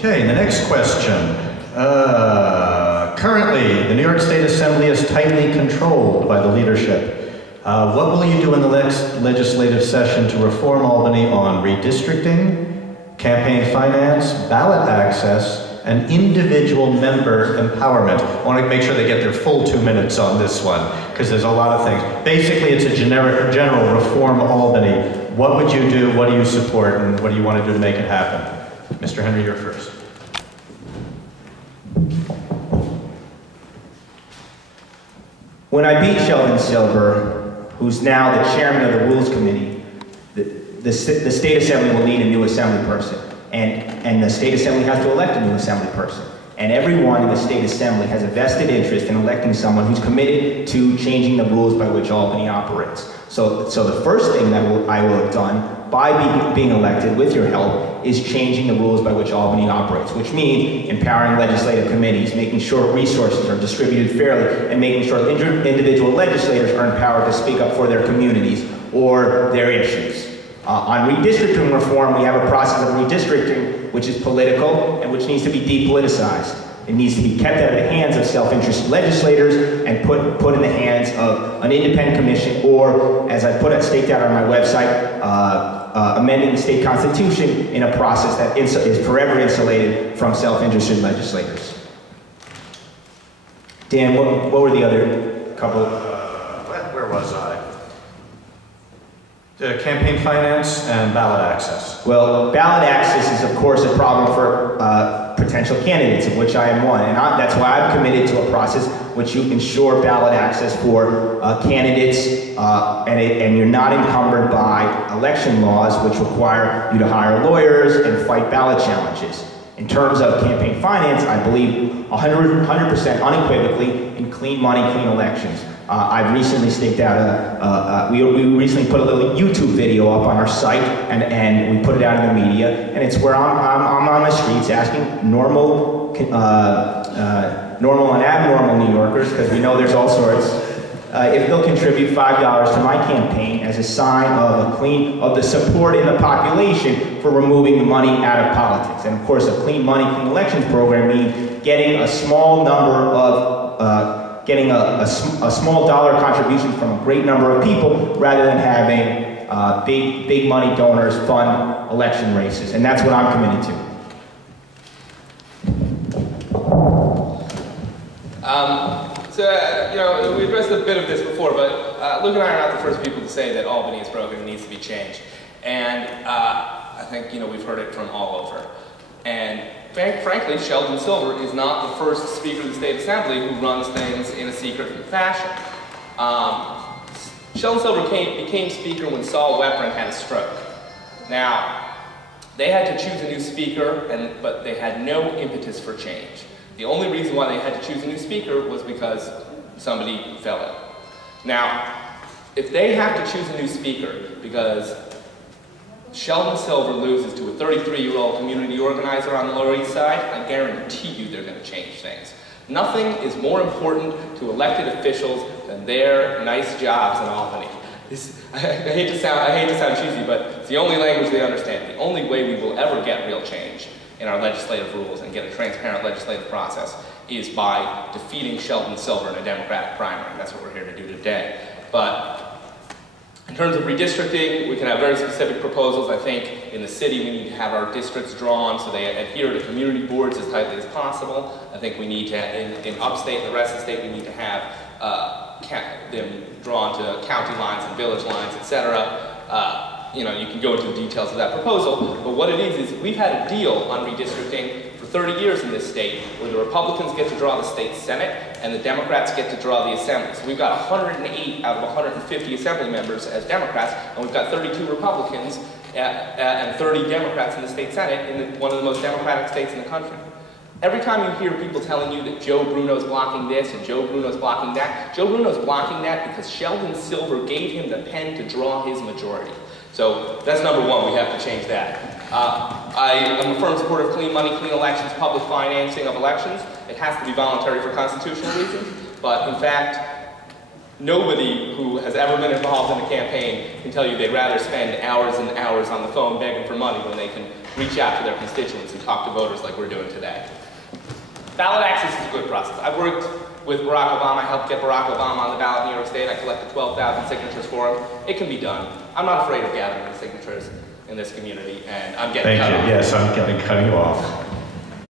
Okay, the next question. Currently, the New York State Assembly is tightly controlled by the leadership. What will you do in the next legislative session to reform Albany on redistricting, campaign finance, ballot access, and individual member empowerment? I want to make sure they get their full 2 minutes on this one, because there's a lot of things. Basically, it's a general reform Albany. What would you do, what do you support, and what do you want to do to make it happen? Mr. Henry, you're first. When I beat Sheldon Silver, who's now the chairman of the Rules Committee, the State Assembly will need a new Assembly person. And the State Assembly has to elect a new Assembly person. And everyone in the State Assembly has a vested interest in electing someone who's committed to changing the rules by which Albany operates. So the first thing that I will have done by being elected, with your help, is changing the rules by which Albany operates, which means empowering legislative committees, making sure resources are distributed fairly, and making sure individual legislators are empowered to speak up for their communities or their issues. On redistricting reform, we have a process of redistricting which is political and which needs to be depoliticized. It needs to be kept out of the hands of self-interested legislators and put in the hands of an independent commission, or, as I staked out on my website, amending the state constitution in a process that is forever insulated from self-interested legislators. Dan, what were the other couple? Where was I? The campaign finance and ballot access. Well, ballot access is, of course, a problem for potential candidates, of which I am one. And that's why I'm committed to a process which you ensure ballot access for candidates, and you're not encumbered by election laws which require you to hire lawyers and fight ballot challenges. In terms of campaign finance, I believe 100% unequivocally in clean money, clean elections. I've recently staked out we recently put a little YouTube video up on our site, and we put it out in the media, and it's where I'm on the streets asking normal and abnormal New Yorkers, because we know there's all sorts, if they'll contribute $5 to my campaign as a sign of the support in the population for removing the money out of politics. And of course, a clean money, clean elections program means getting a small number of getting a small dollar contribution from a great number of people, rather than having big money donors fund election races. And that's what I'm committed to. We addressed a bit of this before, but Luke and I are not the first people to say that Albany is broken and needs to be changed. And I think, we've heard it from all over. And frankly, Sheldon Silver is not the first Speaker of the State Assembly who runs things in a secret fashion. Sheldon Silver became Speaker when Saul Weprin had a stroke. Now, they had to choose a new Speaker, but they had no impetus for change. The only reason why they had to choose a new Speaker was because somebody fell ill. Now, if they have to choose a new Speaker because Sheldon Silver loses to a 33-year-old community organizer on the Lower East Side, I guarantee you they're going to change things. Nothing is more important to elected officials than their nice jobs in Albany. I hate to sound cheesy, but it's the only language they understand. The only way we will ever get real change in our legislative rules and get a transparent legislative process is by defeating Sheldon Silver in a Democratic primary. That's what we're here to do today. But in terms of redistricting, we can have very specific proposals. I think in the city we need to have our districts drawn so they adhere to community boards as tightly as possible. I think we need to, in upstate and the rest of the state, we need to have them drawn to county lines and village lines, etc. You can go into the details of that proposal, but what it is we've had a deal on redistricting for 30 years in this state where the Republicans get to draw the state Senate and the Democrats get to draw the Assembly. So we've got 108 out of 150 Assembly members as Democrats, and we've got 32 Republicans and 30 Democrats in the state Senate in one of the most democratic states in the country. Every time you hear people telling you that Joe Bruno's blocking this and Joe Bruno's blocking that, Joe Bruno's blocking that because Sheldon Silver gave him the pen to draw his majority. So that's number one, we have to change that. I am a firm supporter of clean money, clean elections, public financing of elections. It has to be voluntary for constitutional reasons, but in fact, nobody who has ever been involved in a campaign can tell you they'd rather spend hours and hours on the phone begging for money when they can reach out to their constituents and talk to voters like we're doing today. Ballot access is a good process. I've worked with Barack Obama. I helped get Barack Obama on the ballot in New York State. I collected 12,000 signatures for him. It can be done. I'm not afraid of gathering the signatures in this community, and I'm getting cut off. Thank you. Yes, I'm cutting you off.